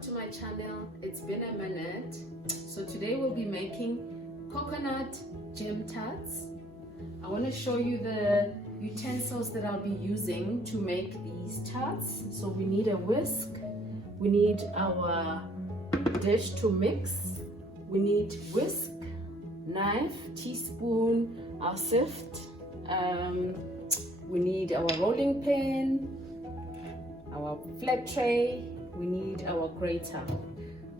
welcome to my channel. It's been a minute. So today we'll be making coconut gem tarts. I want to show you the utensils that I'll be using to make these tarts. So we need a whisk, we need our dish to mix, we need whisk, knife, teaspoon, our sift, we need our rolling pin, our flat tray, we need our grater.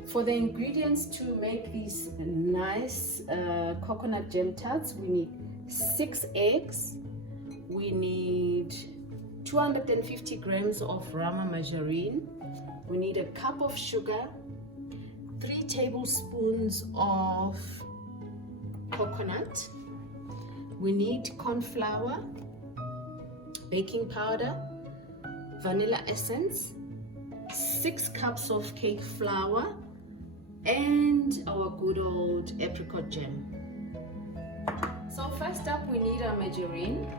For the ingredients to make these nice coconut gem tarts, we need 6 eggs, we need 250 grams of Rama margarine, we need a cup of sugar, 3 tablespoons of coconut, we need corn flour, baking powder, vanilla essence, 6 cups of cake flour, and our good old apricot jam. So first up, we need our margarine.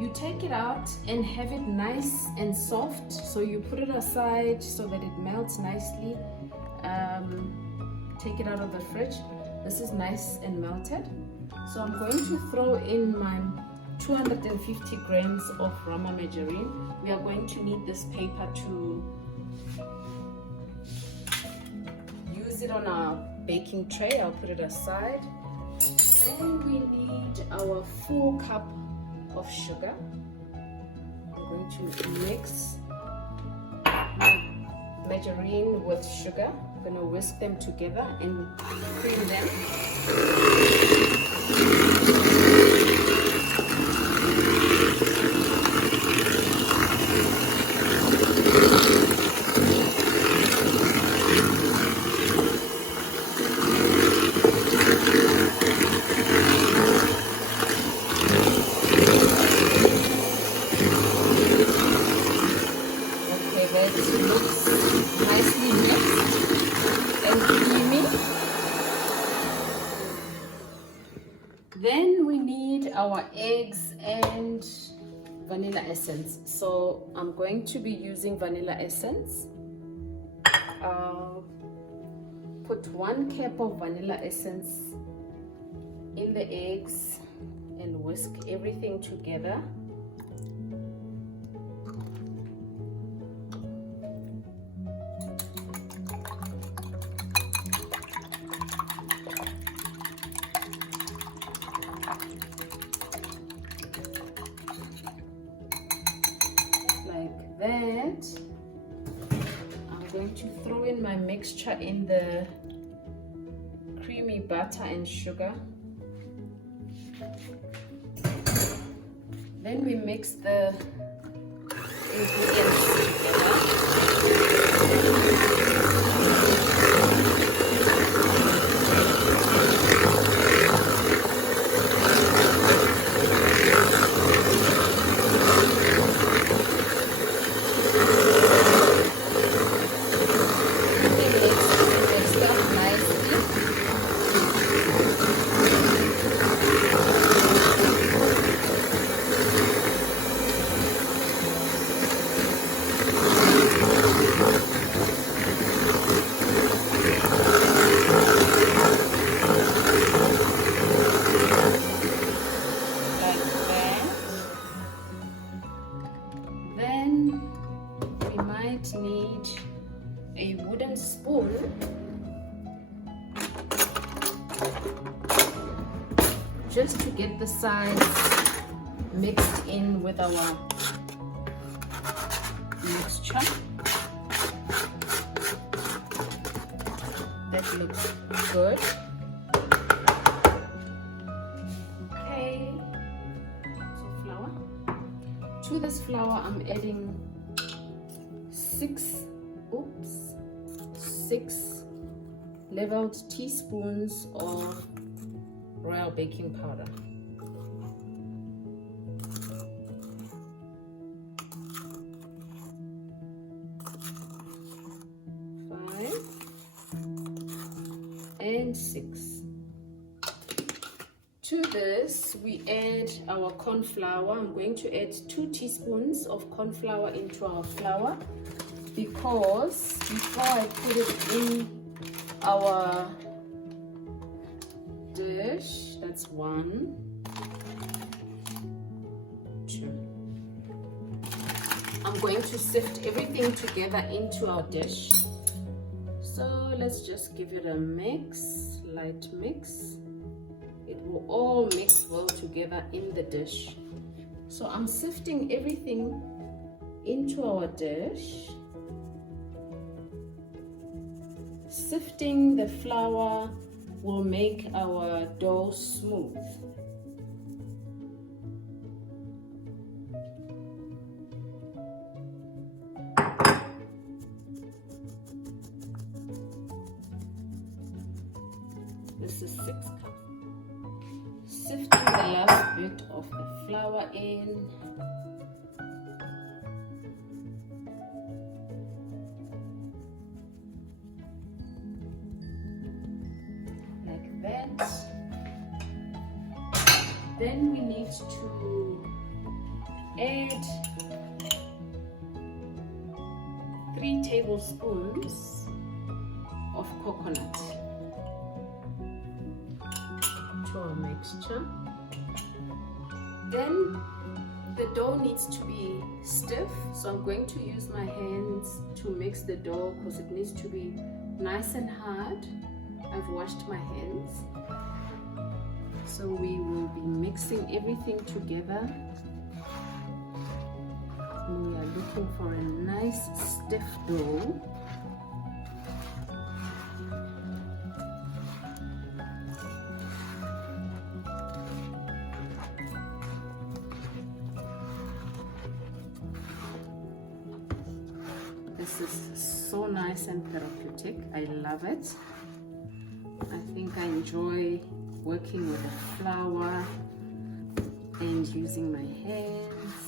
You take it out and have it nice and soft, so you put it aside so that it melts nicely. Take it out of the fridge. This is nice and melted. So I'm going to throw in my 250 grams of Rama margarine. We are going to need this paper to use it on our baking tray. I'll put it aside. Then we need our full cup of sugar. I'm going to mix my margarine with sugar. I'm going to whisk them together and cream them. Nicely mixed and creamy. Then we need our eggs and vanilla essence. So I'm going to be using vanilla essence. I'll put 1 cup of vanilla essence in the eggs and whisk everything together. That I'm going to throw in my mixture in the creamy butter and sugar. Then we mix the ingredients need a wooden spoon just to get the sides mixed in with our mixture. That looks good. Okay, so flour. To this flour I'm adding 6 leveled teaspoons of royal baking powder. 5 and 6. To this we add our corn flour. I'm going to add 2 teaspoons of corn flour into our flour. because before I put it in our dish, that's 1, 2. I'm going to sift everything together into our dish. So let's just give it a mix, light mix. It will all mix well together in the dish. So I'm sifting everything into our dish. Sifting the flour will make our dough smooth. This is 6 cups. Sifting the last bit of the flour in. Like that. Then we need to add 3 tablespoons of coconut to our mixture. Then the dough needs to be stiff, so I'm going to use my hands to mix the dough because it needs to be nice and hard. I've washed my hands. So we will be mixing everything together. We are looking for a nice stiff dough. This is so nice and therapeutic. I love it. I think I enjoy working with the flour and using my hands.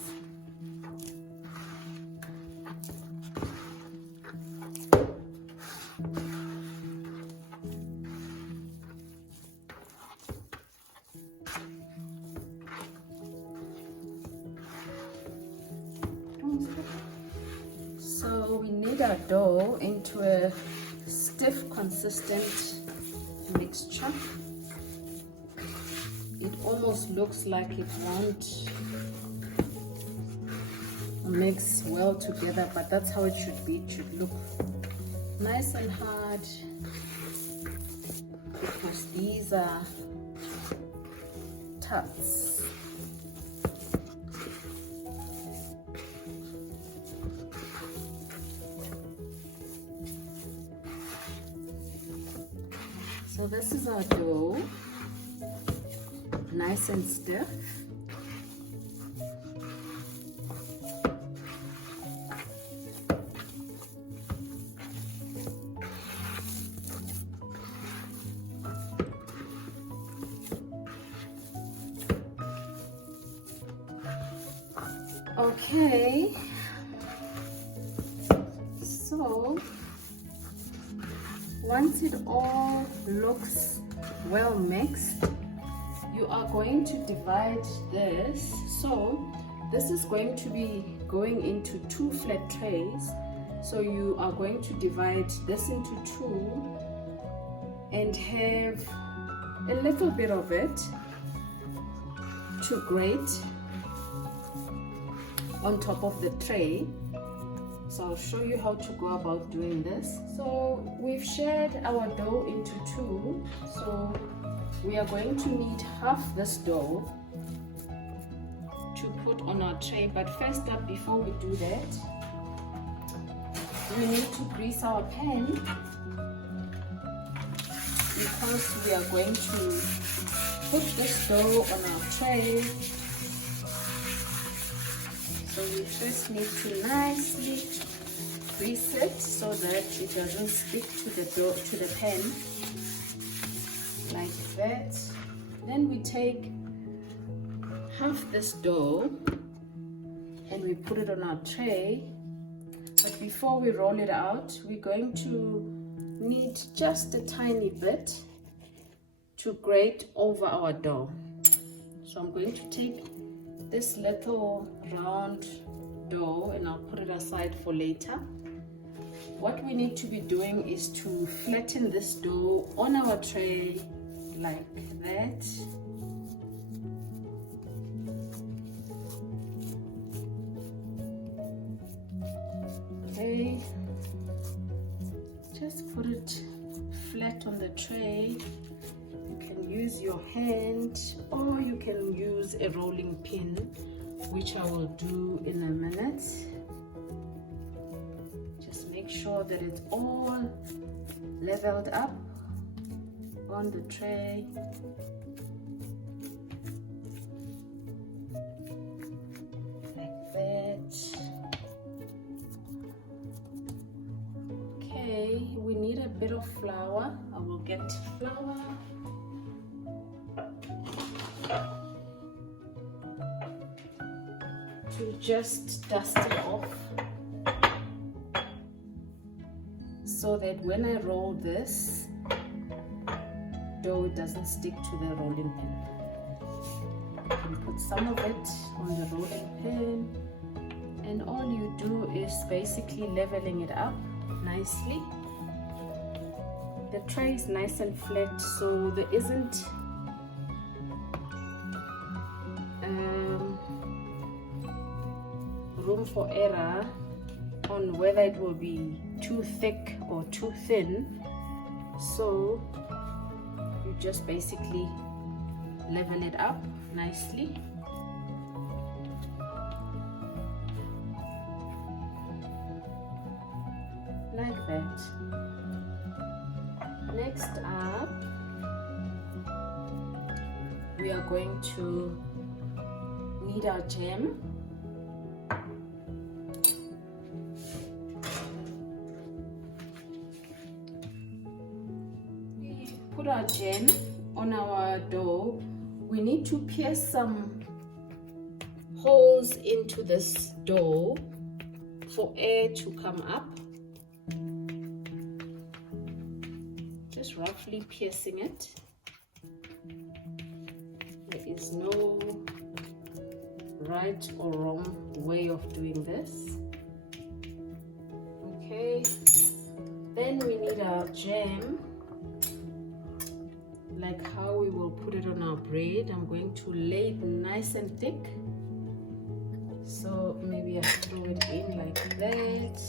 So we knead our dough into a stiff, consistent mixture. It almost looks like it won't mix well together, but that's how it should be. It should look nice and hard because these are tarts. So this is our dough, nice and stiff. Okay, so once it all looks well mixed, you are going to divide this. So this is going to be going into 2 flat trays. So you are going to divide this into 2 and have a little bit of it to grate on top of the tray. So I'll show you how to go about doing this. So we've shared our dough into 2. So we are going to need half this dough to put on our tray. But first up, before we do that, we need to grease our pan because we are going to put this dough on our tray. So we first need to nicely grease it so that it doesn't stick to the dough, to the pan, like that. Then we take half this dough and we put it on our tray. But before we roll it out, we're going to need just a tiny bit to grate over our dough. So I'm going to take this little round dough and I'll put it aside for later. what we need to be doing is to flatten this dough on our tray like that. Okay, just put it flat on the tray. You can use your hand or you can use a rolling pin, which I will do in a minute. Just make sure that it's all leveled up on the tray. Like that. Okay, we need a bit of flour. I will get flour. To just dust it off so that when I roll this dough, it doesn't stick to the rolling pin. You can put some of it on the rolling pin, and all you do is basically leveling it up nicely. The tray is nice and flat, so there isn't room for error on whether it will be too thick or too thin. So you just basically level it up nicely. Like that. Next up, we are going to knead our jam. Put our jam on our dough. We need to pierce some holes into this dough for air to come up. Just roughly piercing it. There is no right or wrong way of doing this. Okay, then we need our jam, like how we will put it on our bread. I'm going to lay it nice and thick, so maybe I throw it in like that.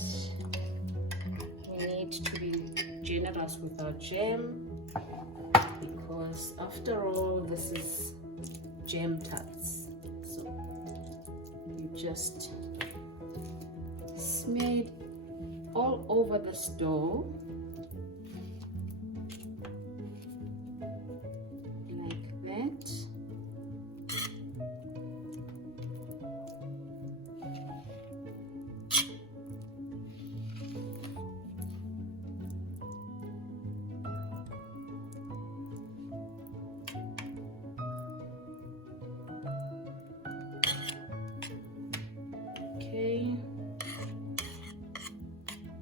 We need to be generous with our jam, because after all, this is jam tarts. So you just smear it all over this dough like that. Okay,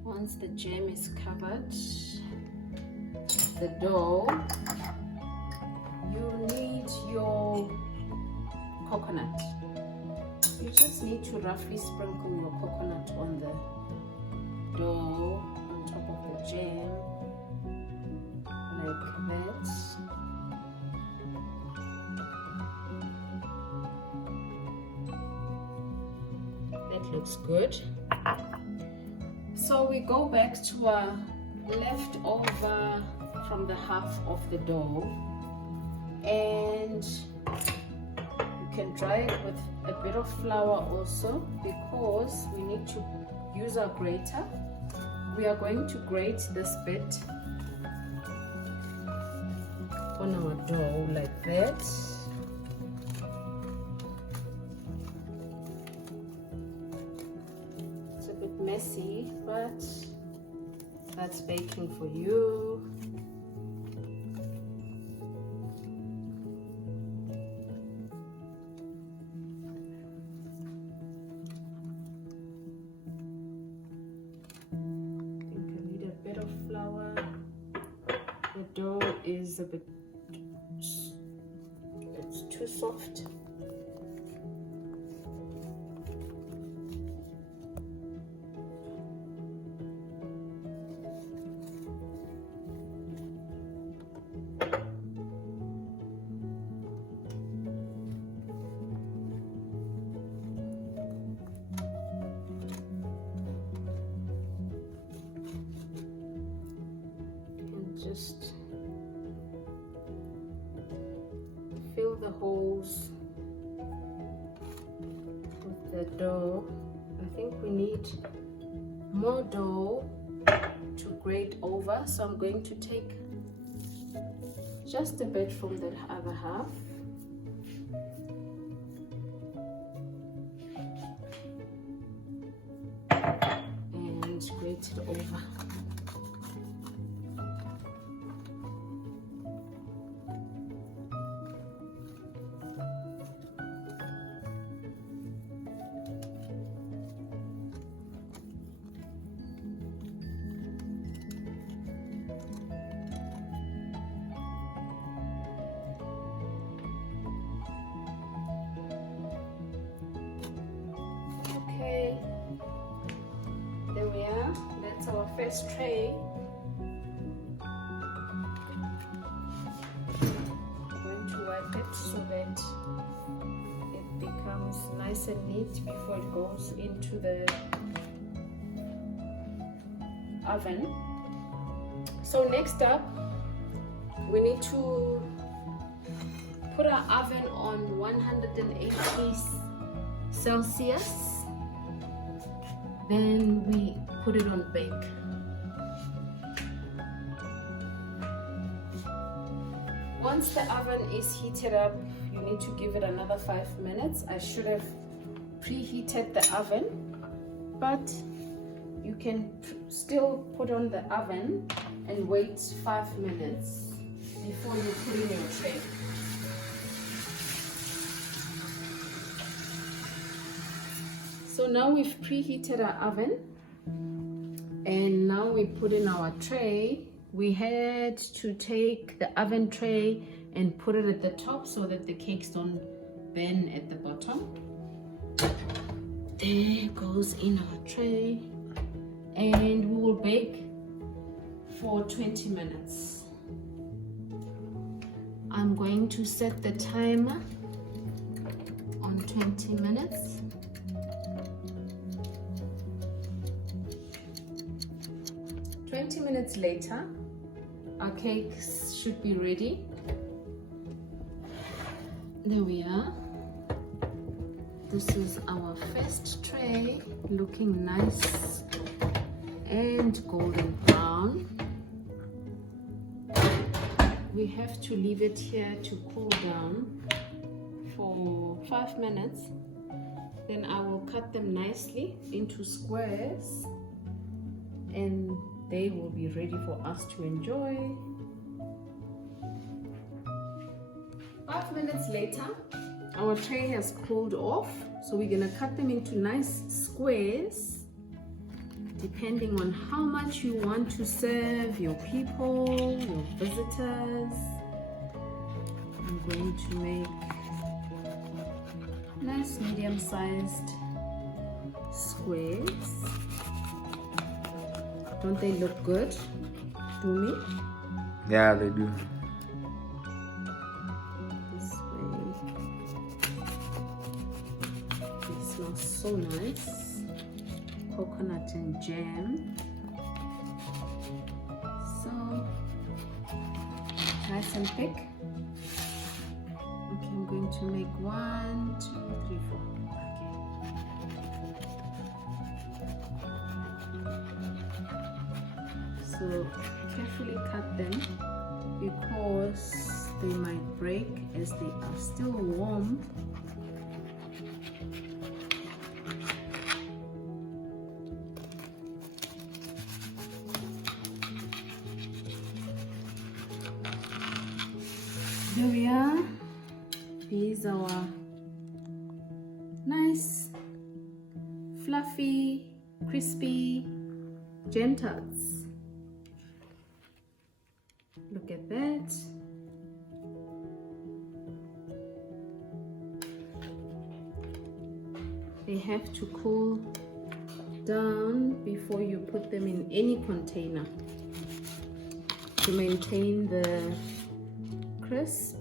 once the jam is covered the dough, you need your coconut. You just need to roughly sprinkle your coconut on the dough on top of the jam like that. That looks good. So we go back to our leftover from the half of the dough, and you can dry it with a bit of flour also, because we need to use our grater. We are going to grate this bit on our dough like that. Messy, but that's baking for you. I think I need a bit of flour. The dough is a bit, it's too soft. just fill the holes with the dough. I think we need more dough to grate over, so I'm going to take just a bit from the other half. And grate it over. Okay, there we are. That's our first tray. I'm going to wipe it so that it becomes nice and neat before it goes into the oven. So next up, we need to put our oven on 180 Celsius. Then we put it on bake. Once the oven is heated up, you need to give it another 5 minutes. I should have preheated the oven, but you can still put on the oven and wait 5 minutes before you put in your tray. So now we've preheated our oven, and now we put in our tray. We had to take the oven tray and put it at the top so that the cakes don't burn at the bottom. There goes in our tray, and we will bake for 20 minutes. I'm going to set the timer on 20 minutes. 20 minutes later, our cakes should be ready. There we are. This is our first tray, looking nice and golden brown. We have to leave it here to cool down for 5 minutes. Then I will cut them nicely into squares, and they will be ready for us to enjoy. 5 minutes later, our tray has cooled off, so we're gonna cut them into nice squares depending on how much you want to serve your people, your visitors. I'm going to make nice medium-sized squares. Don't they look good to me? Yeah, they do. This way. It smells so nice. Coconut and jam. So nice and thick. Okay, I'm going to make 1, 2, 3, 4. So carefully cut them because they might break as they are still warm. There we are. These are our nice, fluffy, crispy gem tarts. Look at that. They have to cool down before you put them in any container to maintain the crisp